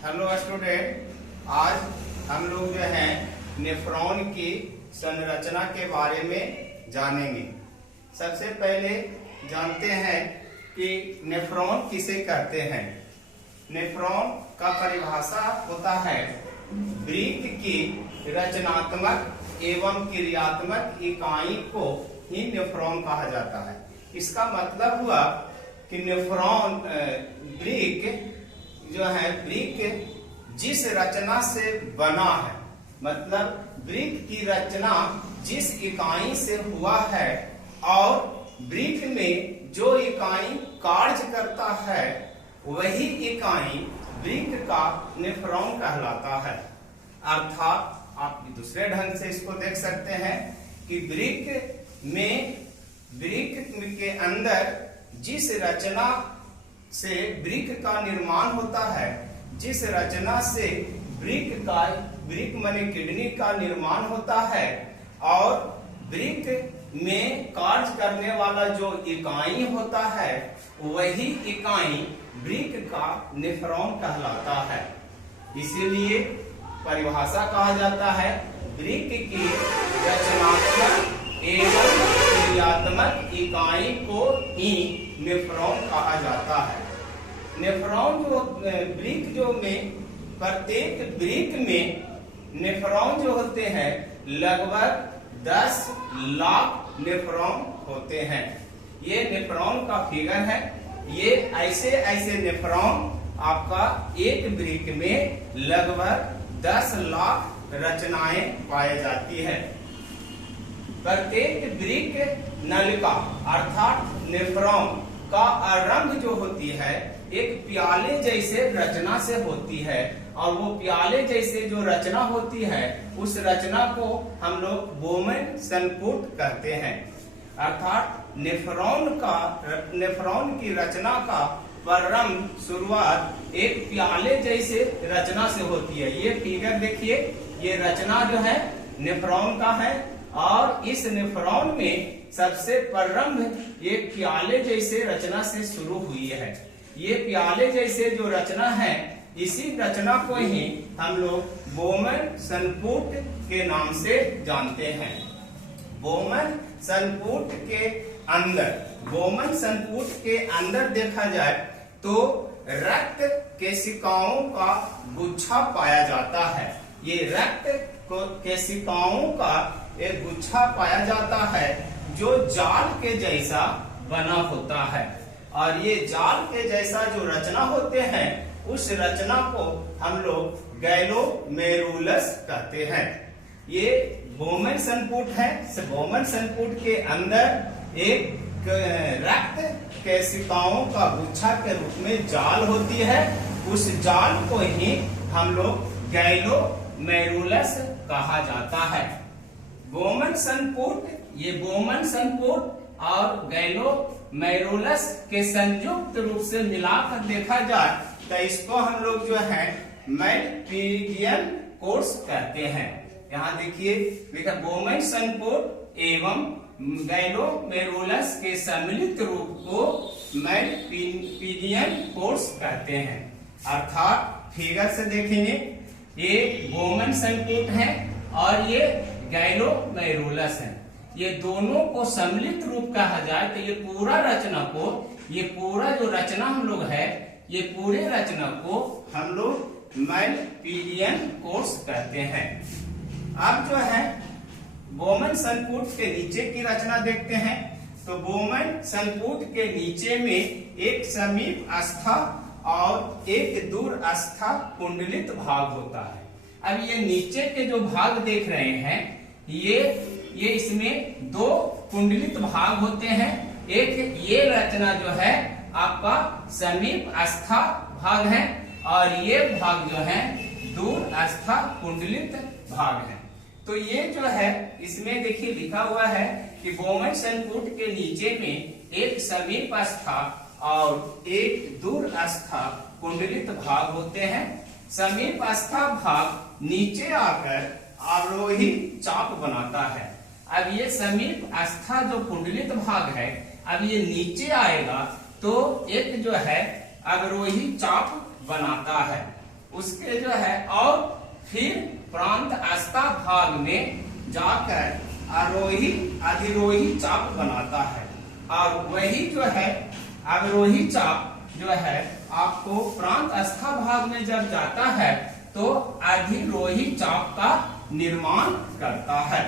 Hello student, आज हम लोग जो है नेफ्रॉन की संरचना के बारे में जानेंगे। सबसे पहले जानते हैं कि नेफ्रॉन किसे कहते हैं। नेफ्रॉन का परिभाषा होता है वृक्क की रचनात्मक एवं क्रियात्मक इकाई को ही नेफ्रॉन कहा जाता है। इसका मतलब हुआ कि नेफ्रॉन वृक्क जो है वृक्क जिस रचना से बना है, मतलब वृक्क की रचना जिस इकाई से हुआ है और वृक्क में जो इकाई कार्य करता है वही इकाई वृक्क का नेफ्रॉन कहलाता है। अर्थात आप दूसरे ढंग से इसको देख सकते हैं कि वृक्क के अंदर जिस रचना से वृक्क का निर्माण होता है, जिस रचना से वृक्क माने किडनी का निर्माण होता है और वृक्क में कार्य करने वाला जो इकाई होता है वही इकाई वृक्क का नेफ्रॉन कहलाता है। इसीलिए परिभाषा कहा जाता है वृक्क की रचनात्मक एवं क्रियात्मक इकाई को ही नेफ्रॉन कहा जाता है। नेफ्रॉन जो वृक्क जो में प्रत्येक वृक्क में नेफ्रॉन जो होते हैं लगभग 10 लाख नेफ्रॉन होते हैं। ये नेफ्रॉन का फिगर है। ये ऐसे नेफ्रॉन आपका एक वृक्क में लगभग 10 लाख रचनाएं पाई जाती है। प्रत्येक वृक्क नलिका अर्थात नेफ्रॉन का आरंभ जो होती है एक प्याले जैसे रचना से होती है और वो प्याले जैसे जो रचना होती है उस रचना को हम लोग बोमेन संपुट कहते हैं। अर्थात नेफ्रॉन की रचना का प्रारंभ शुरुआत एक प्याले जैसे रचना से होती है। ये फिगर देखिए, ये रचना जो है नेफ्रॉन का है और इस नेफ्रॉन में सबसे प्रारंभ ये प्याले जैसे रचना से शुरू हुई है। ये प्याले जैसे जो रचना है इसी रचना को ही हम लोग बोमेन संपुट के नाम से जानते हैं। बोमेन संपुट के अंदर देखा जाए तो रक्त केशिकाओं का गुच्छा पाया जाता है। ये रक्त केशिकाओं का एक गुच्छा पाया जाता है जो जाल के जैसा बना होता है और ये जाल के जैसा जो रचना होते हैं उस रचना को हम लोग गैलोमेरुलस कहते हैं। ये बोमेन संपुट है। बोमेन संपुट के अंदर एक रक्त केशिकाओं का गुच्छा के रूप में जाल होती है। उस जाल को ही हम लोग गैलोमेरुलस कहा जाता है। बोमेन संपुट और गैलोमेरुलस के संयुक्त रूप से मिलाकर देखा जाए तो इसको हम लोग जो है मैलपीडियन कोर्स कहते हैं। यहाँ देखिए लिखा बोमेन संपुट एवं गैलोमेरुलस के सम्मिलित रूप को मैलपीडियन कोर्स कहते हैं। अर्थात फिगर से देखेंगे ये बोमेन संपुट है और ये गैलोमेरुलस है। ये दोनों को सम्मिलित रूप कहा जाए तो ये पूरा जो रचना हम लोग है ये पूरे रचना को हम लोग मैलपीडियन कोर्स कहते हैं। अब जो है बोमेन संपुट के नीचे की रचना देखते हैं तो बोमेन संपुट के नीचे में एक समीप आस्था और एक दूर आस्था कुंडलित भाग होता है। अब ये नीचे के जो भाग देख रहे हैं ये इसमें 2 कुंडलित भाग होते हैं। एक ये रचना जो है आपका समीप आस्था भाग है और ये भाग जो है दूर आस्था कुंडलित भाग है। तो ये जो है इसमें देखिए लिखा हुआ है कि बोमेन संपुट के नीचे में एक समीप आस्था और एक दूर आस्था कुंडलित भाग होते हैं। समीप आस्था भाग नीचे आकर अवरोही चाप बनाता है। अब ये समीप आस्था जो कुंडलित भाग है अब ये नीचे आएगा तो एक जो है अवरोही चाप बनाता है। उसके जो है और फिर प्रांत आस्था भाग में जाकर आरोही अधिरोही चाप बनाता है। और वही जो है अवरोही चाप जो है आपको प्रांत आस्था भाग में जब जाता है तो अधिरोही चाप का निर्माण करता है।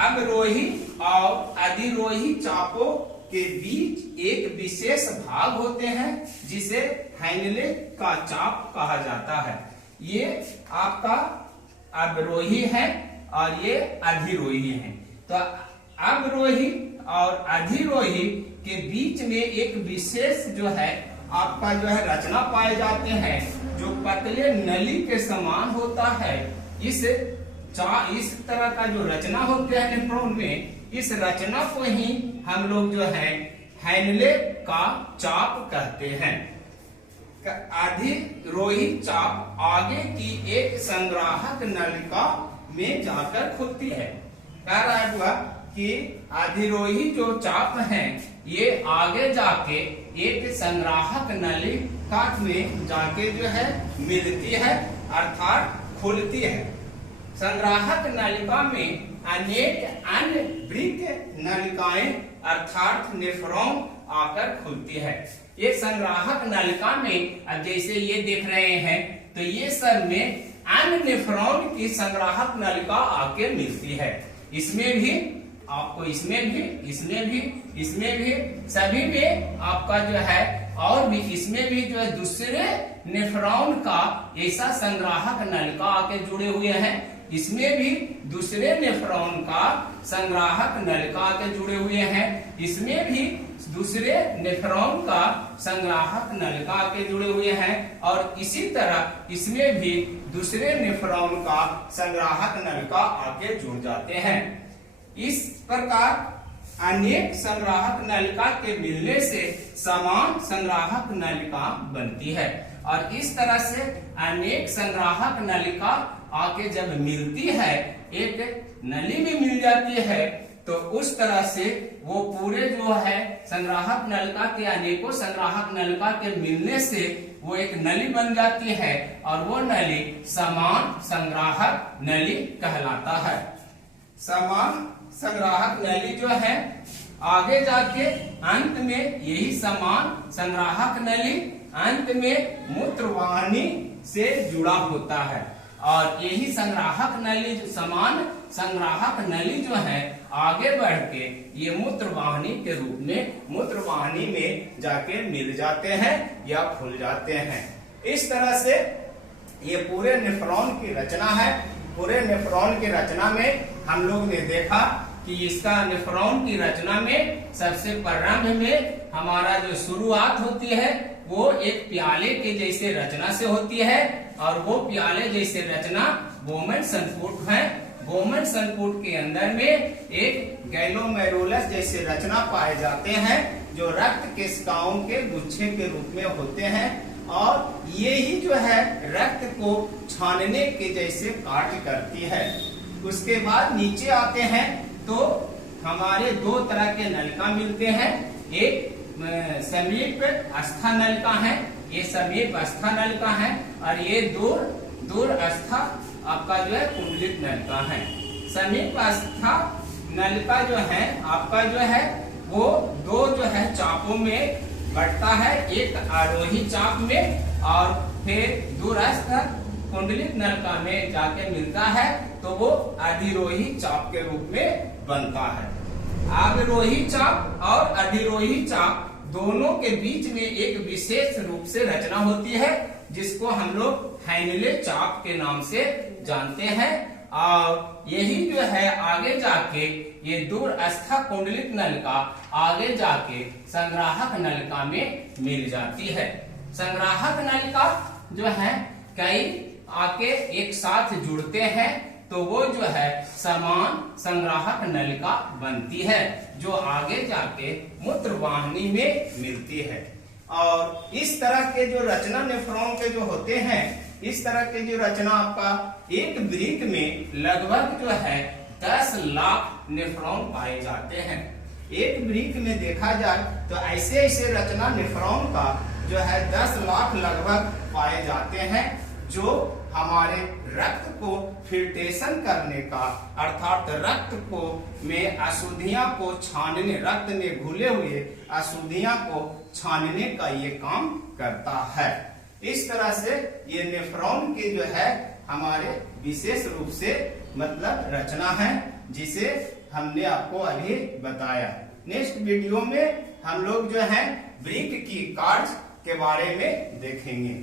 अवरोही और अधिरोही चापों के बीच एक विशेष भाग होते हैं जिसे हैंडले का चाप कहा जाता है। ये आपका अवरोही है और ये अधिरोही है। तो अवरोही और अधिरोही के बीच में एक विशेष जो है आपका जो है रचना पाए जाते हैं जो पतले नली के समान होता है। इस तरह का जो रचना होते हैं नेफ्रॉन में, इस रचना को ही हम लोग जो है हैंडले का चाप कहते हैं। अधिरोही चाप आगे की एक संग्राहक नलिका में जाकर खुलती है। कह रहा है हुआ कि अधिरोही जो चाप है ये आगे जाके एक संग्राहक नलिका में जाके जो है मिलती है अर्थात खुलती है। संग्राहक नलिका में अनेक अन्य वृक्क नलिकाएं अर्थात नेफ्रॉन आकर खुलती है। ये संग्राहक नलिका में अब जैसे ये देख रहे हैं तो ये सब में अन्य नेफ्रॉन की संग्राहक नलिका आके मिलती है। इसमें भी आपको इसमें भी सभी में आपका जो है और भी इसमें भी जो है दूसरे नेफ्रॉन का ऐसा संग्राहक नलिका आके जुड़े हुए हैं। इसमें भी दूसरे नेफ्रॉन का संग्राहक नलिका आके जुड़े हुए हैं। इसमें भी दूसरे नेफ्रॉन का संग्राहक नलिका आके जुड़े हुए हैं और इसी तरह इसमें भी दूसरे नेफ्रॉन का संग्राहक नलिका आके जुड़ जाते हैं। इस प्रकार अनेक संग्राहक नलिका के मिलने से समान संग्राहक नलिका बनती है और इस तरह से अनेक संग्राहक नलिका आके जब मिलती है, एक नली में मिल जाती है, तो उस तरह से वो पूरे जो है संग्राहक नलिका के अनेकों संग्राहक नलिका के मिलने से वो एक नली बन जाती है और वो नली समान संग्राहक नली कहलाता है। समान संग्राहक नली जो है आगे जाके अंत में यही समान संग्राहक नली अंत में मूत्रवाहिनी से जुड़ा होता है और यही संग्राहक नली समान संग्राहक नली जो है आगे बढ़ के ये मूत्रवाहिनी के रूप में मूत्रवाहिनी में जाके मिल जाते हैं या खुल जाते हैं। इस तरह से ये पूरे नेफ्रॉन की रचना है। पूरे नेफ्रॉन की रचना में हम लोग ने देखा कि इसका नेफ्रॉन की रचना में सबसे प्रारंभ में हमारा जो शुरुआत होती है वो एक प्याले के जैसे रचना से होती है और वो प्याले जैसे रचना बोमेन संपुट है। बोमेन संपुट के अंदर में एक गैलोमेरुलस जैसे रचना पाए जाते हैं जो रक्त केशिकाओं के गुच्छे के रूप में होते हैं और ये ही जो है रक्त को छानने के जैसे कार्य करती है। उसके बाद नीचे आते हैं तो हमारे दो तरह के नलिका मिलते हैं। एक समीप आस्था नलिका है, ये समीप आस्था नलिका है और ये दूर आस्था आपका जो है कुंडलित नलिका है। समीप आस्था नलिका जो है आपका जो है वो दो जो है चापों में बढ़ता है, एक आरोही चाप में और फिर दूरस्थ कुंडलित नलिका में जाके मिलता है तो वो अधिरोही चाप के रूप में बनता है। अवरोही चाप और अधिरोही चाप दोनों के बीच में एक विशेष रूप से रचना होती है जिसको हम लोग हैंडले चाप के नाम से जानते हैं और यही जो है आगे जाके ये दूरस्थ कुंडलित नलिका आगे जाके संग्राहक नलिका में मिल जाती है। संग्राहक नलिका जो है कई आके एक साथ जुड़ते हैं तो वो जो है समान संग्राहक नलिका बनती है जो आगे जाके मूत्रवाहिनी में मिलती है। और इस तरह के जो रचना नेफ्रॉन के जो होते हैं, इस तरह के जो रचना आपका एक वृक्क में लगभग जो है 10 लाख नेफ्रॉन पाए जाते हैं। एक वृक्क में देखा जाए तो ऐसे ऐसे रचना नेफ्रॉन का जो है 10 लाख लगभग पाए जाते हैं, जो हमारे रक्त को फिल्ट्रेशन करने का, अर्थात रक्त को में अशुद्धियां को छानने, रक्त में घुले हुए अशुद्धियां को छानने का ये काम करता है। इस तरह से ये नेफ्रॉन के जो है हमारे विशेष रूप से मतलब रचना है, जिसे हमने आपको अभी बताया। नेक्स्ट वीडियो में हम लोग जो है वृक्क की कार्य के बारे में देखेंगे।